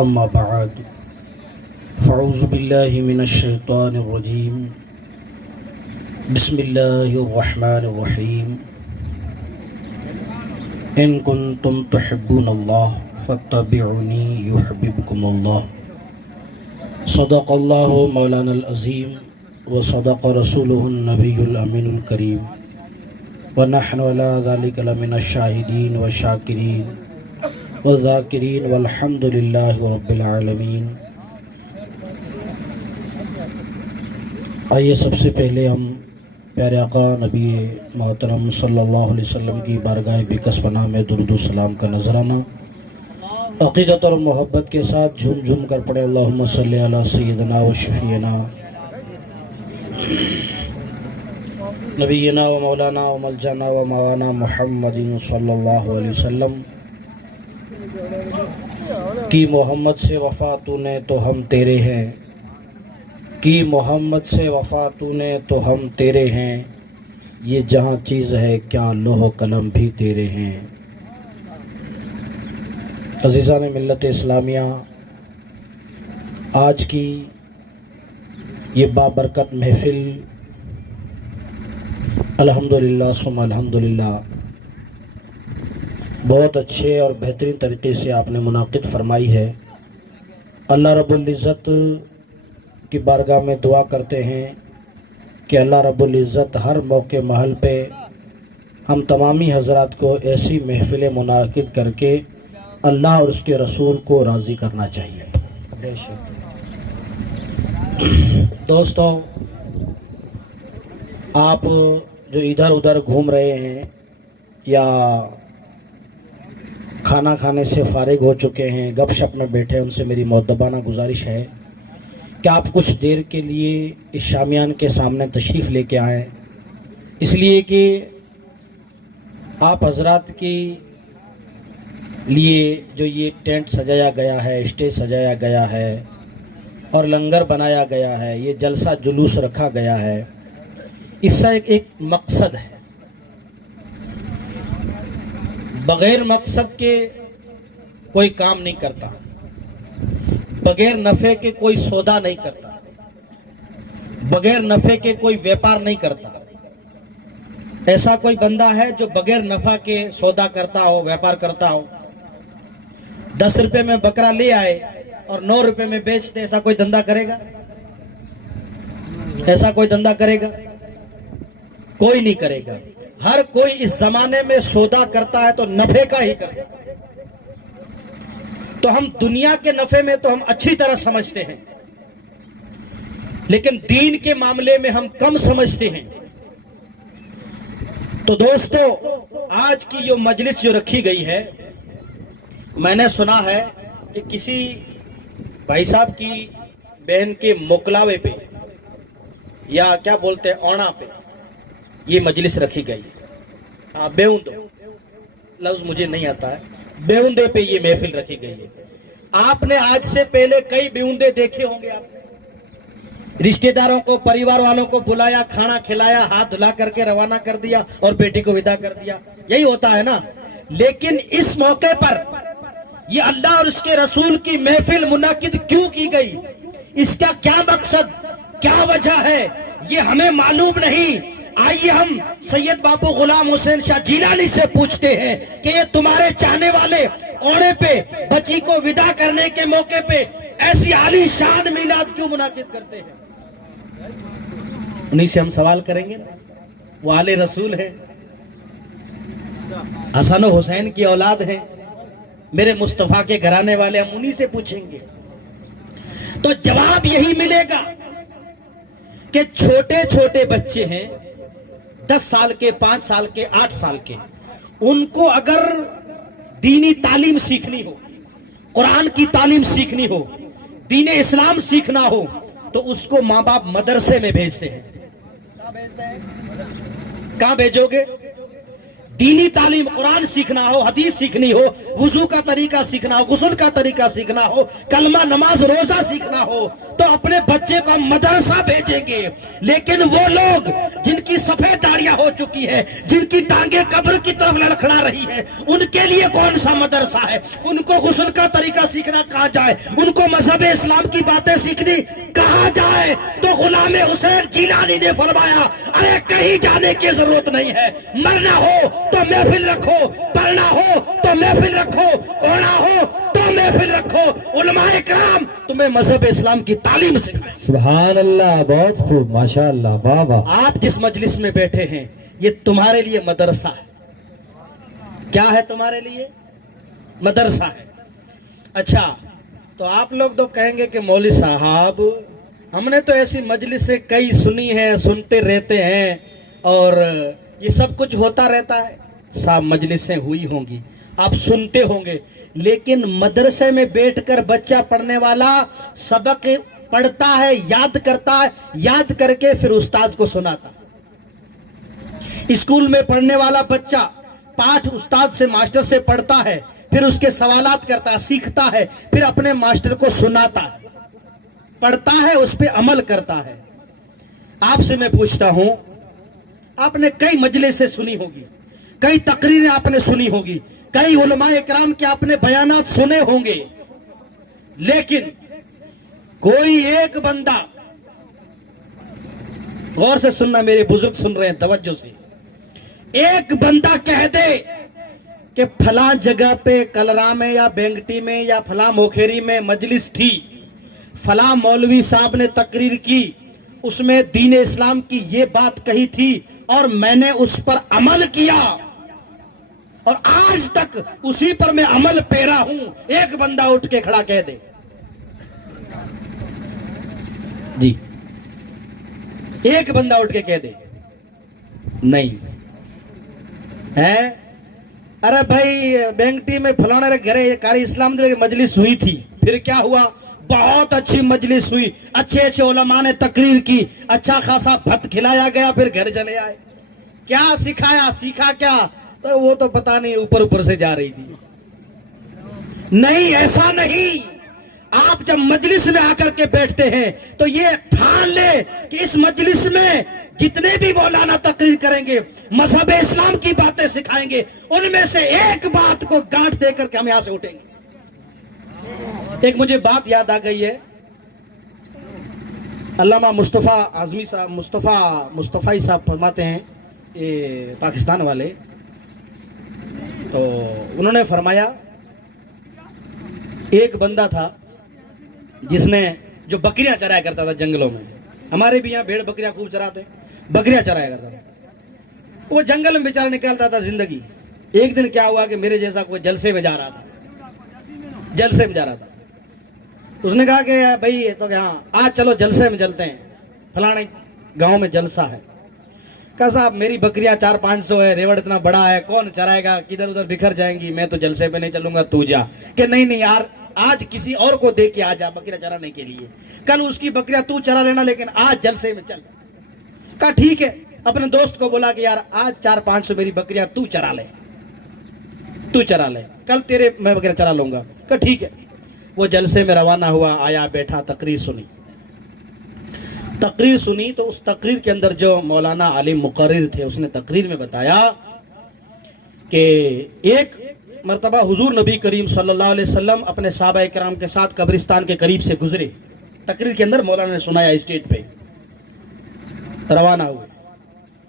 اما بعد فاعوذ باللہ من الشیطان الرجیم بسم اللہ الرحمن الرحیم ان کنتم تحبون اللہ فاتبعونی یحببکم اللہ صدق اللہ مولانا العظیم وصدق رسولہ النبی الامین الکریم ونحن علی ذلک لمن الشاہدین والشاکرین والذاکرین والحمد للہ رب العالمین۔ آئیے سب سے پہلے ہم پیارے آقا نبی محترم صلی اللہ علیہ وسلم کی بارگاہ بکس پناہ میں درود و سلام کا نذرانہ عقیدت اور محبت کے ساتھ جھوم جھوم کر پڑھے اللہم صلی علی سیدنا و شفیعنا نبینا و مولانا و ملجانا و موانا محمد صلی اللہ علیہ وسلم کی محمد سے وفا تو نے تو ہم تیرے ہیں، کی محمد سے وفا تو نے تو ہم تیرے ہیں، یہ جہاں چیز ہے کیا لوح و قلم بھی تیرے ہیں۔ عزیزان ملت اسلامیہ، آج کی یہ بابرکت محفل الحمدللہ ثم الحمدللہ بہت اچھے اور بہترین طریقے سے آپ نے منعقد فرمائی ہے۔ اللہ رب العزت کی بارگاہ میں دعا کرتے ہیں کہ اللہ رب العزت ہر موقع محل پہ ہم تمامی حضرات کو ایسی محفلیں منعقد کر کے اللہ اور اس کے رسول کو راضی کرنا چاہیے۔ دوستو، آپ جو ادھر ادھر گھوم رہے ہیں یا کھانا کھانے سے فارغ ہو چکے ہیں، گپ شپ میں بیٹھے ہیں، ان سے میری مؤدبانہ گزارش ہے کہ آپ کچھ دیر کے لیے اس شامیان کے سامنے تشریف لے کے آئیں، اس لیے کہ آپ حضرات کے لیے جو یہ ٹینٹ سجایا گیا ہے، اسٹیج سجایا گیا ہے اور لنگر بنایا گیا ہے، یہ جلسہ جلوس رکھا گیا ہے، اس کا ایک مقصد ہے۔ بغیر مقصد کے کوئی کام نہیں کرتا، بغیر نفع کے کوئی سودا نہیں کرتا، بغیر نفع کے کوئی ویپار نہیں کرتا۔ ایسا کوئی بندہ ہے جو بغیر نفع کے سودا کرتا ہو، ویپار کرتا ہو؟ 10 روپے میں بکرا لے آئے اور 9 روپے میں بیچ دے، ایسا کوئی دھندا کرے گا؟ ایسا کوئی دھندا کرے گا؟ کوئی نہیں کرے گا۔ ہر کوئی اس زمانے میں سودا کرتا ہے تو نفع کا ہی کرتا ہے۔ تو ہم دنیا کے نفع میں تو ہم اچھی طرح سمجھتے ہیں، لیکن دین کے معاملے میں ہم کم سمجھتے ہیں۔ تو دوستو، آج کی جو مجلس جو رکھی گئی ہے، میں نے سنا ہے کہ کسی بھائی صاحب کی بہن کے موکلاوے پہ یا کیا بولتے ہیں اونا پہ یہ مجلس رکھی گئی ہے۔ بیوند لفظ مجھے نہیں آتا ہے، بیوندے پہ یہ محفل رکھی گئی ہے۔ آپ نے آج سے پہلے کئی بیوندے دیکھے ہوں گے، آپ نے رشتہ داروں کو، پریوار والوں کو بلایا، کھانا کھلایا، ہاتھ دھلا کر کے روانہ کر دیا اور بیٹی کو ودا کر دیا، یہی ہوتا ہے نا۔ لیکن اس موقع پر یہ اللہ اور اس کے رسول کی محفل منعقد کیوں کی گئی، اس کا کیا مقصد، کیا وجہ ہے، یہ ہمیں معلوم نہیں۔ آئیے ہم سید باپو غلام حسین شاہ جیلانی سے پوچھتے ہیں کہ یہ تمہارے چاہنے والے اوڑے پہ بچی کو ودا کرنے کے موقع پہ ایسی عالی شان میلاد کیوں منعقد کرتے ہیں؟ انہی سے ہم سوال کریں گے۔ وہ آل رسول ہیں، حسن و حسین کی اولاد ہیں، میرے مصطفیٰ کے گھرانے والے، ہم انہی سے پوچھیں گے تو جواب یہی ملے گا کہ چھوٹے چھوٹے بچے ہیں، 10 سال کے، 5 سال کے، 8 سال کے، ان کو اگر دینی تعلیم سیکھنی ہو، قرآن کی تعلیم سیکھنی ہو، دین اسلام سیکھنا ہو، تو اس کو ماں باپ مدرسے میں بھیجتے ہیں۔ کہاں بھیجو گے؟ دینی تعلیم قرآن سیکھنا ہو، حدیث سیکھنی ہو، وضو کا طریقہ سیکھنا ہو، غسل کا طریقہ سیکھنا ہو، کلمہ نماز روزہ سیکھنا ہو تو اپنے بچے کو مدرسہ بھیجیں گے۔ لیکن وہ لوگ جن کی سفید داڑیاں ہو چکی ہے، جن کی ٹانگیں قبر کی طرف لڑکھڑا رہی ہے، ان کے لیے کون سا مدرسہ ہے؟ ان کو غسل کا طریقہ سیکھنا کہاں جائے؟ ان کو مذہب اسلام کی باتیں سیکھنی کہاں جائے؟ تو غلام حسین جیلانی نے فرمایا ارے کہیں جانے کی ضرورت نہیں ہے، مرنا ہو تو محفل رکھو، پڑھنا ہو تو محفل رکھو، اونا ہو تو محفل رکھو، علماء کرام تمہیں مذہب اسلام کی تعلیم سکھائیں۔ سبحان اللہ، بہت خوب، ماشاءاللہ، واہ واہ۔ آپ جس مجلس میں بیٹھے ہیں یہ تمہارے لیے مدرسہ ہے۔ کیا ہے تمہارے لیے؟ مدرسہ ہے۔ اچھا تو آپ لوگ تو کہیں گے کہ مولوی صاحب ہم نے تو ایسی مجلسیں کئی سنی ہیں، سنتے رہتے ہیں اور یہ سب کچھ ہوتا رہتا ہے۔ صاحب مجلسیں ہوئی ہوں گی، آپ سنتے ہوں گے، لیکن مدرسے میں بیٹھ کر بچہ پڑھنے والا سبق پڑھتا ہے، یاد کرتا ہے، یاد کر کے پھر استاذ کو سناتا۔ اسکول میں پڑھنے والا بچہ پاٹھ استاد سے، ماسٹر سے پڑھتا ہے، پھر اس کے سوالات کرتا ہے، سیکھتا ہے، پھر اپنے ماسٹر کو سناتا ہے، پڑھتا ہے، اس پہ عمل کرتا ہے۔ آپ سے میں پوچھتا ہوں، آپ نے کئی مجلسیں سنی ہوگی، کئی تقریریں آپ نے سنی ہوگی، کئی علماء اکرام کے آپ نے بیانات سنے ہوں گے، لیکن کوئی ایک بندہ، غور سے سننا، میرے بزرگ سن رہے ہیں توجہ سے، ایک بندہ کہہ دے کہ فلاں جگہ پہ کلرا میں یا بینگٹی میں یا فلاں موکھیری میں مجلس تھی، فلاں مولوی صاحب نے تقریر کی، اس میں دین اسلام کی یہ بات کہی تھی اور میں نے اس پر عمل کیا اور آج تک اسی پر میں عمل پیرا ہوں، ایک بندہ اٹھ کے کھڑا کہہ دے جی، ایک بندہ اٹھ کے کہہ دے نہیں ہے؟ ارے بھائی بینگٹی میں فلانا گھرے کاری اسلام کی مجلس ہوئی تھی، پھر کیا ہوا؟ بہت اچھی مجلس ہوئی، اچھے اچھے علماء نے تقریر کی، اچھا خاصا بھت کھلایا گیا، پھر گھر چلے آئے۔ کیا سکھایا؟ سیکھا کیا؟ تو وہ تو پتہ نہیں، اوپر اوپر سے جا رہی تھی۔ نہیں، ایسا نہیں۔ آپ جب مجلس میں آ کر کے بیٹھتے ہیں تو یہ ٹھان لے کہ اس مجلس میں جتنے بھی مولانا تقریر کریں گے، مذہب اسلام کی باتیں سکھائیں گے، ان میں سے ایک بات کو گانٹھ دے کر کے ہم یہاں سے اٹھیں گے۔ ایک مجھے بات یاد آ گئی ہے، علامہ مصطفیٰ اعظمی صاحب، مصطفی صاحب فرماتے ہیں، یہ پاکستان والے، تو انہوں نے فرمایا ایک بندہ تھا جس نے، جو بکریاں چرایا کرتا تھا جنگلوں میں، ہمارے بھی یہاں بھیڑ بکریاں خوب چراتے، بکریاں چرایا کرتا تھا، وہ جنگل میں بیچارہ نکالتا تھا زندگی۔ ایک دن کیا ہوا کہ میرے جیسا کوئی جلسے میں جا رہا تھا، اس نے کہا کہ بھائی تو کہ ہاں آج چلو جلسے میں چلتے ہیں، فلانے گاؤں میں جلسہ ہے۔ کہا صاحب میری بکریاں 400-500 ہے، ریوڑ اتنا بڑا ہے، کون چرائے گا، کدھر ادھر بکھر جائیں گی، میں تو جلسے پہ نہیں چلوں گا، تو جا۔ کہ نہیں یار، آج کسی اور کو دے کے آ جا بکریاں چرانے کے لیے، کل اس کی بکریاں تو چرا لینا، لیکن آج جلسے میں چل۔ کہا ٹھیک ہے، اپنے دوست کو بولا کہ یار آج 400-500 میری بکریاں تو چرا لے، کل تیرے میں بکریاں چرا لوں گا۔ کہا ٹھیک ہے۔ وہ جلسے میں روانہ ہوا، آیا، بیٹھا، تقریر سنی تو اس تقریر کے اندر جو مولانا عالم مقرر تھے، اس نے تقریر میں بتایا کہ ایک مرتبہ حضور نبی کریم صلی اللہ علیہ وسلم اپنے صحابہ کرام کے ساتھ قبرستان کے قریب سے گزرے۔ تقریر کے اندر مولانا نے سنایا، اسٹیج پہ روانہ ہوئے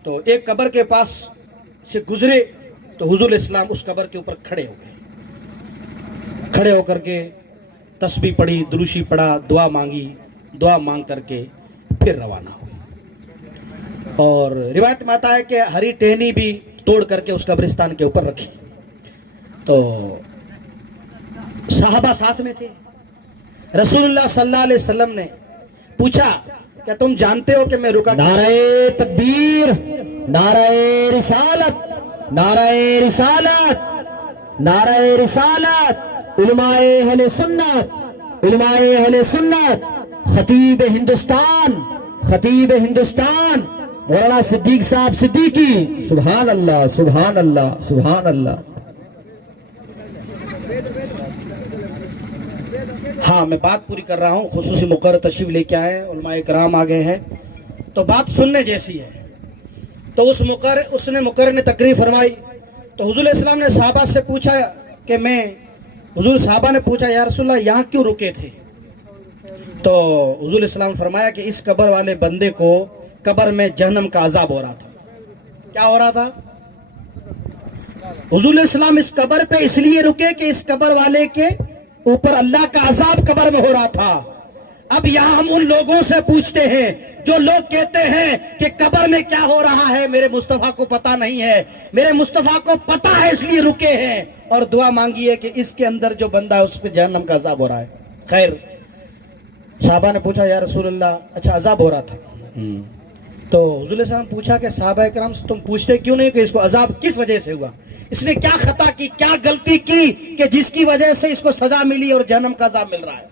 تو ایک قبر کے پاس سے گزرے تو حضور اسلام اس قبر کے اوپر کھڑے ہو کر کے تسبیح پڑھی، دروشی پڑھا، دعا مانگی، دعا مانگ کر کے پھر روانہ ہوئے۔ اور روایت میں آتا ہے کہ ہری ٹہنی بھی توڑ کر کے اس قبرستان کے اوپر رکھی۔ تو صحابہ ساتھ میں تھے، رسول اللہ صلی اللہ علیہ وسلم نے پوچھا کیا تم جانتے ہو کہ میں رکا؟ نعرہ تکبیر، نعرہ رسالت، نعرہ رسالت، نعرہ رسالت، علماء اہل سنت، علماء اہل سنت، خطیب ہندوستان، مولانا صدیق صاحب صدیقی، سبحان اللہ سبحان اللہ سبحان اللہ. ہاں میں بات پوری کر رہا ہوں. خصوصی مقرر تشریف لے کے آئے، علماء کرام آ گئے ہیں، تو بات سننے جیسی ہے. تو اس نے مقرر نے تقریر فرمائی. تو حضور علیہ السلام نے صحابہ سے پوچھا کہ صحابہ نے پوچھا یا رسول اللہ یہاں کیوں رکے تھے؟ تو حضور علیہ السلام نے فرمایا کہ اس قبر والے بندے کو قبر میں جہنم کا عذاب ہو رہا تھا. کیا ہو رہا تھا؟ حضور علیہ السلام اس قبر پہ اس لیے رکے کہ اس قبر والے کے اوپر اللہ کا عذاب قبر میں ہو رہا تھا. اب یہاں ہم ان لوگوں سے پوچھتے ہیں جو لوگ کہتے ہیں کہ قبر میں کیا ہو رہا ہے میرے مصطفیٰ کو پتا نہیں ہے. میرے مصطفیٰ کو پتا ہے اس لیے رکے ہیں اور دعا مانگی ہے کہ اس کے اندر جو بندہ ہے اس پہ جہنم کا عذاب ہو رہا ہے. خیر، صحابہ نے پوچھا یا رسول اللہ اچھا عذاب ہو رہا تھا. تو حضور علیہ السلام پوچھا کہ صحابہ کرام سے تم پوچھتے کیوں نہیں کہ اس کو عذاب کس وجہ سے ہوا؟ اس نے کیا خطا کی، کیا غلطی کی کہ جس کی وجہ سے اس کو سزا ملی اور جہنم کا عذاب مل رہا ہے؟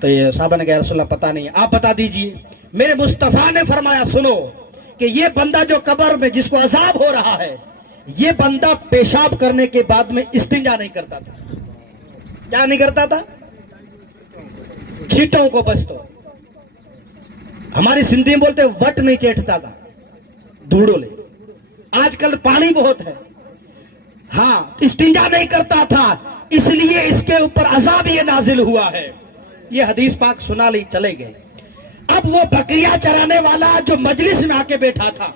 تو یہ صحابہ نے کہا رسول اللہ پتہ نہیں، آپ بتا دیجئے. میرے مصطفیٰ نے فرمایا سنو کہ یہ بندہ جو قبر میں جس کو عذاب ہو رہا ہے، یہ بندہ پیشاب کرنے کے بعد میں استنجا نہیں کرتا تھا. کیا نہیں کرتا تھا؟ چھینٹوں کو بس. تو ہماری سندھی میں بولتے وٹ نہیں چیٹتا تھا، دھوڑو لے. آج کل پانی بہت ہے. ہاں، استنجا نہیں کرتا تھا، اس لیے اس کے اوپر عذاب یہ نازل ہوا ہے. یہ حدیث پاک سنا لی، چلے گئے. اب وہ بکریاں چرانے والا جو مجلس میں آ کے بیٹھا تھا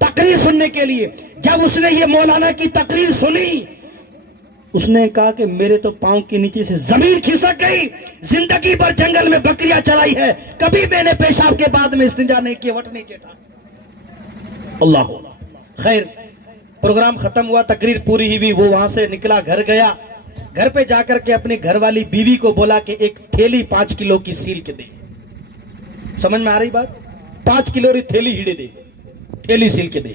تقریر سننے کے لیے، جب اس نے یہ مولانا کی تقریر سنی، اس نے کہا کہ میرے تو پاؤں کے نیچے سے زمین کھسک گئی. زندگی بھر جنگل میں بکریاں چرائی ہے، کبھی میں نے پیشاب کے بعد میں استنجا نہیں کیا، وٹ نہیں چیٹا. اللہ. خیر، پروگرام ختم ہوا، تقریر پوری ہی ہوئی. وہ وہاں سے نکلا، گھر گیا. گھر پہ جا کر کے اپنی گھر والی بیوی کو بولا کہ ایک تھیلی 5 کلو کی سیل کے دے. سمجھ میں آ رہی بات؟ 5 کلو کی تھیلی ہیڑے دے، تھیلی سیل کے دے.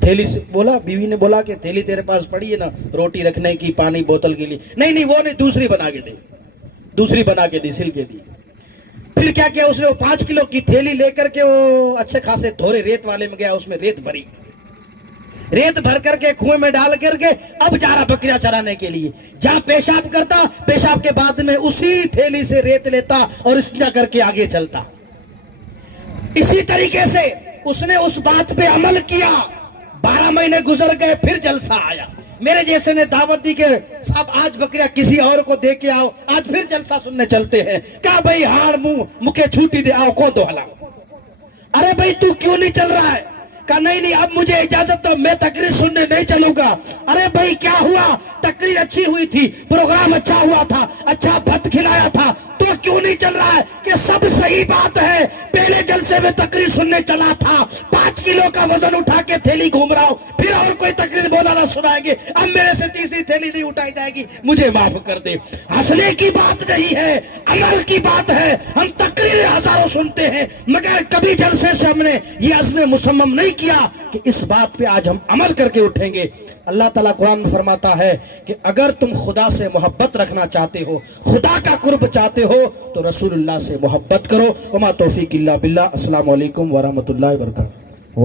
تھیلی سے بولا، بیوی نے بولا کہ تھیلی تیرے پاس پڑی ہے نا روٹی رکھنے کی، پانی بوتل کے لیے؟ نہیں وہ نہیں، دوسری بنا کے دے. دوسری بنا کے دی، سل کے دی. پھر کیا کیا اس نے؟ وہ 5 کلو کی تھیلی لے کر کے وہ اچھے خاصے دھورے ریت والے میں گیا، اس میں ریت بھری. ریت بھر کر کے کنویں میں ڈال کر کے اب جا رہا بکریاں چرانے کے لیے. جہاں پیشاب کرتا، پیشاب کے بعد میں اسی تھیلی سے ریت لیتا اور استنجا کر کے آگے چلتا. اسی طریقے سے اس نے اس بات پہ عمل کیا. 12 مہینے گزر گئے، پھر جلسہ آیا. میرے جیسے نے دعوت دی کہ صاحب آج بکریاں کسی اور کو دے کے آؤ، آج پھر جلسہ سننے چلتے ہیں. کہا بھائی ہار منہ مکے چھوٹی دے، آؤ کو دو ہلا. ارے بھائی تو کیوں نہیں چل رہا ہے؟ کہا نہیں اب مجھے اجازت دو، میں تقریر سننے نہیں چلوں گا. ارے بھائی کیا ہوا؟ تقریر اچھی ہوئی تھی، پروگرام اچھا ہوا تھا، اچھا بھت کھلایا تھا، تو کیوں نہیں چل رہا ہے؟ کہ سب صحیح بات ہے، پہلے جلسے میں تقریر سننے چلا تھا، 5 کلو کا وزن اٹھا کے تھیلی گھوم رہا ہوں، پھر اور کوئی تقریر مولانا سنائیں گے، اب میرے سے تیسری تھیلی نہیں اٹھائی جائے گی، مجھے معاف کر دے. ہنسنے کی بات نہیں ہے، عمل کی بات ہے. ہم تقریر ہزاروں سنتے ہیں مگر کبھی جلسے سے ہم نے یہ عزم مصمم نہیں کیا کہ اس بات پہ آج ہم عمل کر کے اٹھیں گے. اللہ تعالیٰ قرآن میں فرماتا ہے کہ اگر تم خدا سے محبت رکھنا چاہتے ہو، خدا کا قرب چاہتے ہو، تو رسول اللہ سے محبت کرو. وما توفیق الا باللہ. السلام علیکم ورحمۃ اللہ وبرکاتہ.